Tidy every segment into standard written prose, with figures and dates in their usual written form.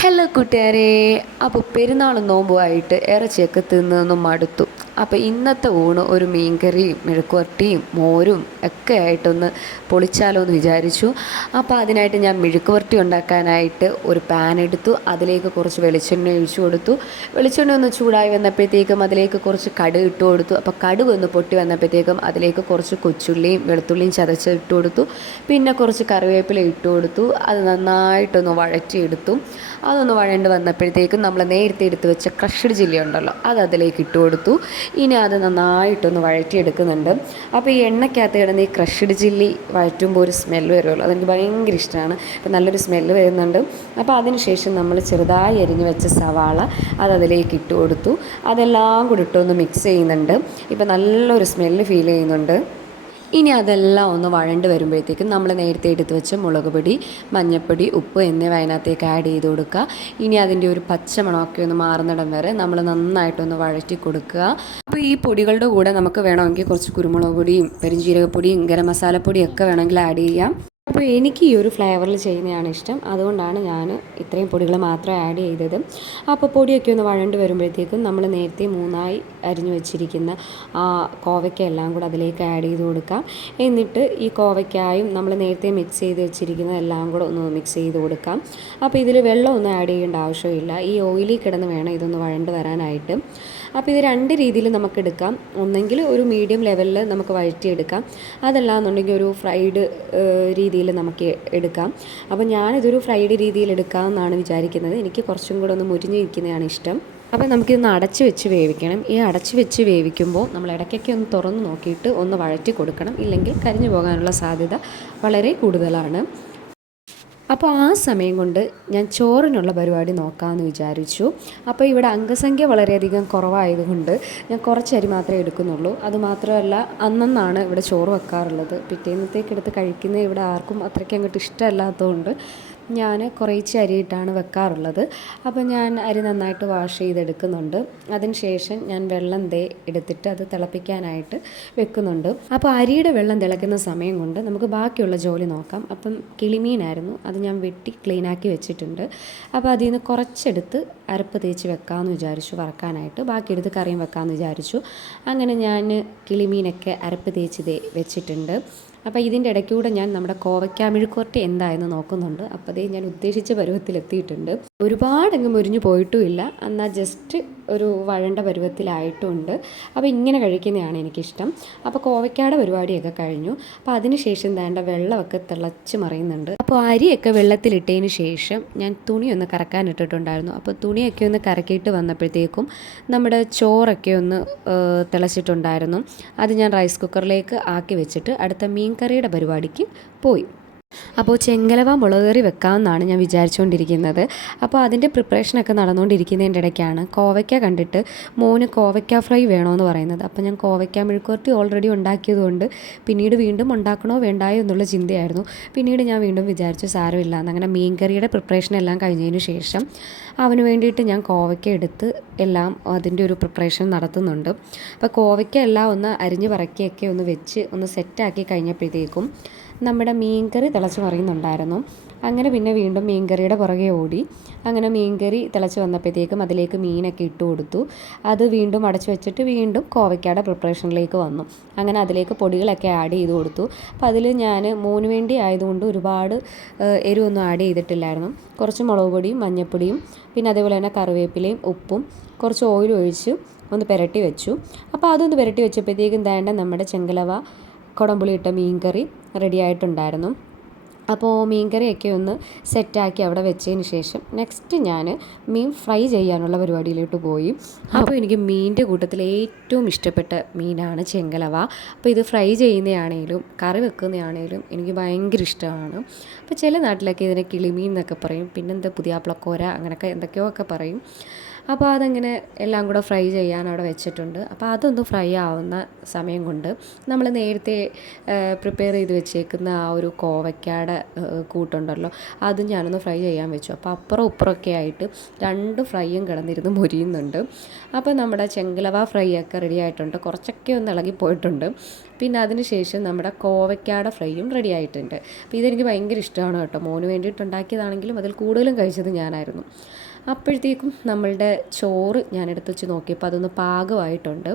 Hello കൂട്ടുകാരെ. അപ്പോൾ പെരുന്നാളും നോമ്പുമായിട്ട് ഇറച്ചിയൊക്കെ തിന്നൊന്നും മടുത്തു. അപ്പോൾ ഇന്നത്തെ ഊണ് ഒരു മീൻകറിയും മെഴുക്കുവരട്ടിയും മോരും ഒക്കെ ആയിട്ടൊന്ന് പൊളിച്ചാലോ എന്ന് വിചാരിച്ചു. അപ്പോൾ അതിനായിട്ട് ഞാൻ മെഴുക്കുവരട്ടി ഉണ്ടാക്കാനായിട്ട് ഒരു പാൻ എടുത്തു. അതിലേക്ക് കുറച്ച് വെളിച്ചെണ്ണ ഒഴിച്ചു കൊടുത്തു. വെളിച്ചെണ്ണ ഒന്ന് ചൂടായി വന്നപ്പോഴത്തേക്കും അതിലേക്ക് കുറച്ച് കടുക് ഇട്ട് കൊടുത്തു. അപ്പോൾ കടുക് ഒന്ന് പൊട്ടി വന്നപ്പോഴത്തേക്കും അതിലേക്ക് കുറച്ച് കൊച്ചുള്ളിയും വെളുത്തുള്ളിയും ചതച്ചിട്ട് കൊടുത്തു. പിന്നെ കുറച്ച് കറിവേപ്പില ഇട്ട് കൊടുത്തു. അത് നന്നായിട്ടൊന്ന് വഴറ്റിയെടുത്തു. അതൊന്ന് വഴണ്ട് വന്നപ്പോഴത്തേക്കും നമ്മൾ നേരത്തെ എടുത്ത് വെച്ച ക്രഷ്ഡ് ചില്ലി ഉണ്ടല്ലോ, അത് അതിലേക്ക് ഇട്ട് കൊടുത്തു. ഇനി അത് നന്നായിട്ടൊന്ന് വഴറ്റിയെടുക്കുന്നുണ്ട്. അപ്പോൾ ഈ എണ്ണയ്ക്കകത്ത് കിടന്ന് ഈ ക്രഷ്ഡ് ചില്ലി വഴറ്റുമ്പോൾ ഒരു സ്മെല്ല് വരുമല്ലോ, അതെനിക്ക് ഭയങ്കര ഇഷ്ടമാണ്. അപ്പോൾ നല്ലൊരു സ്മെല്ല് വരുന്നുണ്ട്. അപ്പോൾ അതിനുശേഷം നമ്മൾ ചെറുതായി അരിഞ്ഞ് വെച്ച സവാള അത് അതിലേക്ക് ഇട്ട് കൊടുത്തു. അതെല്ലാം കൂടി ഇട്ടൊന്ന് മിക്സ് ചെയ്യുന്നുണ്ട്. ഇപ്പോൾ നല്ലൊരു സ്മെല്ല് ഫീൽ ചെയ്യുന്നുണ്ട്. ഇനി അതെല്ലാം ഒന്ന് വഴണ്ട് വരുമ്പോഴത്തേക്കും നമ്മൾ നേരത്തെ എടുത്ത് വെച്ച മുളക് പൊടി, മഞ്ഞൾപ്പൊടി, ഉപ്പ് എന്നിവ അതിനകത്തേക്ക് ആഡ് ചെയ്ത് കൊടുക്കുക. ഇനി അതിൻ്റെ ഒരു പച്ചമണമൊക്കെ ഒന്ന് മാറുന്നിടം വരെ നമ്മൾ നന്നായിട്ടൊന്ന് വഴറ്റി കൊടുക്കുക. അപ്പോൾ ഈ പൊടികളുടെ കൂടെ നമുക്ക് വേണമെങ്കിൽ കുറച്ച് കുരുമുളക് പൊടിയും പെരുംജീരകപ്പൊടിയും ഗരം മസാലപ്പൊടിയും ഒക്കെ വേണമെങ്കിൽ ആഡ് ചെയ്യാം. അപ്പോൾ എനിക്ക് ഈ ഒരു ഫ്ലേവറിൽ ചെയ്യുന്നതാണ് ഇഷ്ടം. അതുകൊണ്ടാണ് ഞാൻ ഇത്രയും പൊടികൾ മാത്രം ആഡ് ചെയ്തത്. അപ്പോൾ പൊടിയൊക്കെ ഒന്ന് വഴണ്ട് വരുമ്പോഴത്തേക്കും നമ്മൾ നേരത്തെ മൂന്നായി അരിഞ്ഞു വെച്ചിരിക്കുന്ന ആ കോവയ്ക്ക എല്ലാം കൂടെ അതിലേക്ക് ആഡ് ചെയ്ത് കൊടുക്കാം. എന്നിട്ട് ഈ കോവയ്ക്കായും നമ്മൾ നേരത്തെ മിക്സ് ചെയ്ത് വെച്ചിരിക്കുന്ന എല്ലാം കൂടെ ഒന്ന് മിക്സ് ചെയ്ത് കൊടുക്കാം. അപ്പോൾ ഇതിൽ വെള്ളമൊന്നും ആഡ് ചെയ്യേണ്ട ആവശ്യമില്ല. ഈ ഓയിലിൽ കിടന്ന് വേണം ഇതൊന്ന് വഴണ്ട് വരാനായിട്ട്. അപ്പോൾ ഇത് രണ്ട് രീതിയിൽ നമുക്ക് എടുക്കാം. ഒന്നെങ്കിൽ ഒരു മീഡിയം ലെവലിൽ നമുക്ക് വഴറ്റിയെടുക്കാം. അതല്ല എന്നുണ്ടെങ്കിൽ ഒരു ഫ്രൈഡ് രീതിയിൽ നമുക്ക് എടുക്കാം. അപ്പോൾ ഞാനിതൊരു ഫ്രൈഡ് രീതിയിൽ എടുക്കാമെന്നാണ് വിചാരിക്കുന്നത്. എനിക്ക് കുറച്ചും കൂടെ ഒന്ന് മുരിഞ്ഞിരിക്കുന്നതാണ് ഇഷ്ടം. അപ്പോൾ നമുക്കിതൊന്ന് അടച്ച് വെച്ച് വേവിക്കണം. ഈ അടച്ച് വെച്ച് വേവിക്കുമ്പോൾ നമ്മൾ ഇടയ്ക്കൊക്കെ ഒന്ന് തുറന്ന് നോക്കിയിട്ട് ഒന്ന് വഴറ്റി കൊടുക്കണം. ഇല്ലെങ്കിൽ കരിഞ്ഞു പോകാനുള്ള സാധ്യത വളരെ കൂടുതലാണ്. അപ്പോൾ ആ സമയം കൊണ്ട് ഞാൻ ചോറിനുള്ള പരിപാടി നോക്കാമെന്ന് വിചാരിച്ചു. അപ്പോൾ ഇവിടെ അംഗസംഖ്യ വളരെയധികം കുറവായതുകൊണ്ട് ഞാൻ കുറച്ച് അരി മാത്രമേ എടുക്കുന്നുള്ളൂ. അതുമാത്രമല്ല, അന്നന്നാണ് ഇവിടെ ചോറ് വെക്കാറുള്ളത്. പിറ്റേന്നത്തേക്ക് എടുത്ത് കഴിക്കുന്നത് ഇവിടെ ആർക്കും അത്രയ്ക്ക് അങ്ങോട്ട് ഇഷ്ടമല്ലാത്തതുകൊണ്ട് ഞാൻ കുറേശ്ശെ അരിയിട്ടാണ് വെക്കാറുള്ളത്. അപ്പോൾ ഞാൻ അരി നന്നായിട്ട് വാഷ് ചെയ്തെടുക്കുന്നുണ്ട്. അതിന് ശേഷം ഞാൻ വെള്ളം എടുത്തിട്ട് അത് തിളപ്പിക്കാനായിട്ട് വെക്കുന്നുണ്ട്. അപ്പോൾ അരിയുടെ വെള്ളം തിളയ്ക്കുന്ന സമയം കൊണ്ട് നമുക്ക് ബാക്കിയുള്ള ജോലി നോക്കാം. അപ്പം കിളിമീനായിരുന്നു, അത് ഞാൻ വെട്ടി ക്ലീനാക്കി വെച്ചിട്ടുണ്ട്. അപ്പോൾ അതിൽ നിന്ന് കുറച്ചെടുത്ത് അരപ്പ് തേച്ച് വെക്കാമെന്ന് വിചാരിച്ചു വറക്കാനായിട്ട്. ബാക്കിയെടുത്ത് കറിയും വെക്കാമെന്ന് വിചാരിച്ചു. അങ്ങനെ ഞാൻ കിളിമീനൊക്കെ അരപ്പ് തേച്ച് വെച്ചിട്ടുണ്ട്. അപ്പോൾ ഇതിൻ്റെ ഇടയ്ക്കൂടെ ഞാൻ നമ്മുടെ കോവയ്ക്ക മെഴുക്കുവരട്ടി എന്തായെന്ന് നോക്കുന്നുണ്ട്. അപ്പോൾ അതേ ഞാൻ ഉദ്ദേശിച്ച പരുവത്തിലെത്തിയിട്ടുണ്ട്. ഒരുപാടങ്ങ് മുരിഞ്ഞു പോയിട്ടുമില്ല, എന്നാൽ ജസ്റ്റ് ഒരു വഴണ്ട പരുവത്തിലായിട്ടുമുണ്ട്. അപ്പോൾ ഇങ്ങനെ കഴിക്കുന്നതാണ് എനിക്കിഷ്ടം. അപ്പോൾ കോവയ്ക്കയുടെ പരിപാടിയൊക്കെ കഴിഞ്ഞു. അപ്പോൾ അതിന് ശേഷം വേണ്ട വെള്ളമൊക്കെ തിളച്ച് മറിയുന്നുണ്ട്. അപ്പോൾ അരിയൊക്കെ വെള്ളത്തിലിട്ടതിന് ശേഷം ഞാൻ തുണിയൊന്ന് കറക്കാനിട്ടിട്ടുണ്ടായിരുന്നു. അപ്പോൾ തുണിയൊക്കെ ഒന്ന് കറക്കിയിട്ട് വന്നപ്പോഴത്തേക്കും നമ്മുടെ ചോറൊക്കെ ഒന്ന് തിളച്ചിട്ടുണ്ടായിരുന്നു. അത് ഞാൻ റൈസ് കുക്കറിലേക്ക് ആക്കി വെച്ചിട്ട് അടുത്ത മീൻ കറിയുടെ പരിപാടിക്ക് പോയി. അപ്പോൾ ചെങ്കലവ മുളക് കറി വെക്കാമെന്നാണ് ഞാൻ വിചാരിച്ചുകൊണ്ടിരിക്കുന്നത്. അപ്പോൾ അതിൻ്റെ പ്രിപ്പറേഷനൊക്കെ നടന്നുകൊണ്ടിരിക്കുന്നതിൻ്റെ ഇടയ്ക്കാണ് കോവയ്ക്ക കണ്ടിട്ട് മോന് കോവയ്ക്ക ഫ്രൈ വേണമെന്ന് പറയുന്നത്. അപ്പോൾ ഞാൻ കോവയ്ക്ക മെഴുക്കുവരട്ടി ഓൾറെഡി ഉണ്ടാക്കിയതുകൊണ്ട് പിന്നീട് വീണ്ടും ഉണ്ടാക്കണോ വേണ്ടായോ എന്നുള്ള ചിന്തയായിരുന്നു. പിന്നീട് ഞാൻ വീണ്ടും വിചാരിച്ചു സാരമില്ല എന്ന്. അങ്ങനെ മീൻ കറിയുടെ പ്രിപ്പറേഷൻ എല്ലാം കഴിഞ്ഞതിന് ശേഷം അവന് വേണ്ടിയിട്ട് ഞാൻ കോവയ്ക്ക എടുത്ത് എല്ലാം അതിൻ്റെ ഒരു പ്രിപ്പറേഷൻ നടത്തുന്നുണ്ട്. അപ്പോൾ കോവയ്ക്ക എല്ലാം ഒന്ന് അരിഞ്ഞ് പറക്കിയൊക്കെ ഒന്ന് വെച്ച് ഒന്ന് സെറ്റാക്കി കഴിഞ്ഞപ്പോഴത്തേക്കും നമ്മുടെ മീൻകറി തിളച്ച് മറിയുന്നുണ്ടായിരുന്നു. അങ്ങനെ പിന്നെ വീണ്ടും മീൻകറിയുടെ പുറകെ ഓടി. അങ്ങനെ മീൻകറി തിളച്ച് വന്നപ്പോഴത്തേക്കും അതിലേക്ക് മീനൊക്കെ ഇട്ട് കൊടുത്തു. അത് വീണ്ടും അടച്ചു വെച്ചിട്ട് വീണ്ടും കോവയ്ക്കയുടെ പ്രിപ്പറേഷനിലേക്ക് വന്നു. അങ്ങനെ അതിലേക്ക് പൊടികളൊക്കെ ആഡ് ചെയ്ത് കൊടുത്തു. അപ്പോൾ അതിൽ ഞാൻ മോന് വേണ്ടി ആയതുകൊണ്ട് ഒരുപാട് എരിവൊന്നും ആഡ് ചെയ്തിട്ടില്ലായിരുന്നു. കുറച്ച് മുളക് പൊടിയും മഞ്ഞൾപ്പൊടിയും പിന്നെ അതേപോലെ തന്നെ കറിവേപ്പിലയും ഉപ്പും കുറച്ച് ഓയിൽ ഒഴിച്ച് ഒന്ന് പുരട്ടി വെച്ചു. അപ്പോൾ അതൊന്ന് പുരട്ടി വെച്ചപ്പോഴത്തേക്കും വേണ്ട നമ്മുടെ ചെങ്കലവ കുടംപുളി ഇട്ട മീൻകറി റെഡി ആയിട്ടുണ്ടായിരുന്നു. അപ്പോൾ മീൻകറിയൊക്കെ ഒന്ന് സെറ്റാക്കി അവിടെ വെച്ചതിന് ശേഷം നെക്സ്റ്റ് ഞാൻ മീൻ ഫ്രൈ ചെയ്യാനുള്ള പരിപാടിയിലോട്ട് പോയി. അപ്പോൾ എനിക്ക് മീനിൻ്റെ കൂട്ടത്തിൽ ഏറ്റവും ഇഷ്ടപ്പെട്ട മീനാണ് ചെങ്കലവ. അപ്പോൾ ഇത് ഫ്രൈ ചെയ്യുന്നതാണേലും കറി വെക്കുന്നതാണേലും എനിക്ക് ഭയങ്കര ഇഷ്ടമാണ്. അപ്പോൾ ചില നാട്ടിലൊക്കെ ഇതിനെ കിളിമീൻ എന്നൊക്കെ പറയും, പിന്നെന്താ പുതിയാപ്ലക്കോര അങ്ങനെയൊക്കെ എന്തൊക്കെയോ ഒക്കെ പറയും. അപ്പോൾ അതങ്ങനെ എല്ലാം കൂടെ ഫ്രൈ ചെയ്യാൻ അവിടെ വെച്ചിട്ടുണ്ട്. അപ്പോൾ അതൊന്ന് ഫ്രൈ ആവുന്ന സമയം കൊണ്ട് നമ്മൾ നേരത്തെ പ്രിപ്പയർ ചെയ്ത് വെച്ചേക്കുന്ന ആ ഒരു കോവയ്ക്കയുടെ കൂട്ടുണ്ടല്ലോ, അതും ഞാനൊന്ന് ഫ്രൈ ചെയ്യാൻ വെച്ചു. അപ്പോൾ അപ്പുറം ഇപ്പുറമൊക്കെ ആയിട്ട് 2 ഫ്രൈയും കിടന്നിരുന്ന് മൊരിയുന്നുണ്ട്. അപ്പോൾ നമ്മുടെ ചെങ്കലവ ഫ്രൈ ഒക്കെ റെഡി ആയിട്ടുണ്ട്. കുറച്ചൊക്കെ ഒന്ന് ഇളകിപ്പോയിട്ടുണ്ട്. പിന്നെ അതിന് ശേഷം നമ്മുടെ കോവയ്ക്കയുടെ ഫ്രൈയും റെഡി ആയിട്ടുണ്ട്. അപ്പോൾ ഇതെനിക്ക് ഭയങ്കര ഇഷ്ടമാണ് കേട്ടോ. മോന് വേണ്ടിയിട്ടുണ്ടാക്കിയതാണെങ്കിലും അതിൽ കൂടുതലും കഴിച്ചത് ഞാനായിരുന്നു. അപ്പോഴത്തേക്കും നമ്മളുടെ ചോറ് ഞാനെടുത്ത് വെച്ച് നോക്കിയപ്പോൾ അതൊന്ന് പാകമായിട്ടുണ്ട്.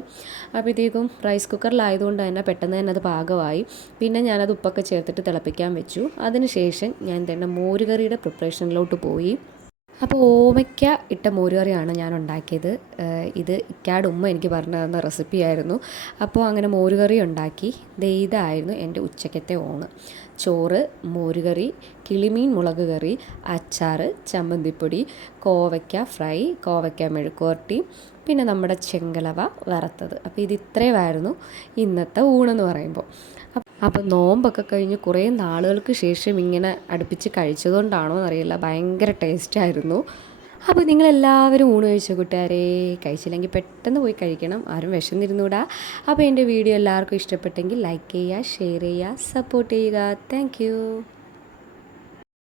അപ്പോഴത്തേക്കും റൈസ് കുക്കറിലായതുകൊണ്ട് തന്നെ പെട്ടെന്ന് തന്നെ അത് പാകമായി. പിന്നെ ഞാനത് ഉപ്പൊക്കെ ചേർത്തിട്ട് തിളപ്പിക്കാൻ വെച്ചു. അതിന് ശേഷം ഞാൻ തന്നെ മോരുകറിയുടെ പ്രിപ്പറേഷനിലോട്ട് പോയി. അപ്പോൾ ഓമയ്ക്ക ഇട്ട മോരുകറിയാണ് ഞാൻ ഉണ്ടാക്കിയത്. ഇത് ഇക്കാട് ഉമ്മ എനിക്ക് പറഞ്ഞു തന്ന റെസിപ്പിയായിരുന്നു. അപ്പോൾ അങ്ങനെ മോരുകറി ഉണ്ടാക്കി. ഇതായിരുന്നു എൻ്റെ ഉച്ചക്കത്തെ ഊണ്. ചോറ്, മോരുകറി, കിളിമീൻ മുളക് കറി, അച്ചാർ, ചമ്മന്തിപ്പൊടി, കോവയ്ക്ക ഫ്രൈ, കോവയ്ക്ക മെഴുക്കുവരട്ടി, പിന്നെ നമ്മുടെ ചെങ്കലവ വറുത്തത്. അപ്പോൾ ഇത് ഇത്രയുമായിരുന്നു ഇന്നത്തെ ഊണെന്ന് പറയുമ്പോൾ. അപ്പം നോമ്പൊക്കെ കഴിഞ്ഞ് കുറേ നാളുകൾക്ക് ശേഷം ഇങ്ങനെ അടുപ്പിച്ച് കഴിച്ചതുകൊണ്ടാണോ എന്നറിയില്ല, ഭയങ്കര ടേസ്റ്റായിരുന്നു. അപ്പോൾ നിങ്ങളെല്ലാവരും ഊണ് കഴിച്ചോ കൂട്ടുകാരെ? കഴിച്ചില്ലെങ്കിൽ പെട്ടെന്ന് പോയി കഴിക്കണം, ആരും വിശന്നിരുന്നൂടാ. അപ്പോൾ എൻ്റെ വീഡിയോ എല്ലാവർക്കും ഇഷ്ടപ്പെട്ടെങ്കിൽ ലൈക്ക് ചെയ്യുക, ഷെയർ ചെയ്യുക, സപ്പോർട്ട് ചെയ്യുക. താങ്ക്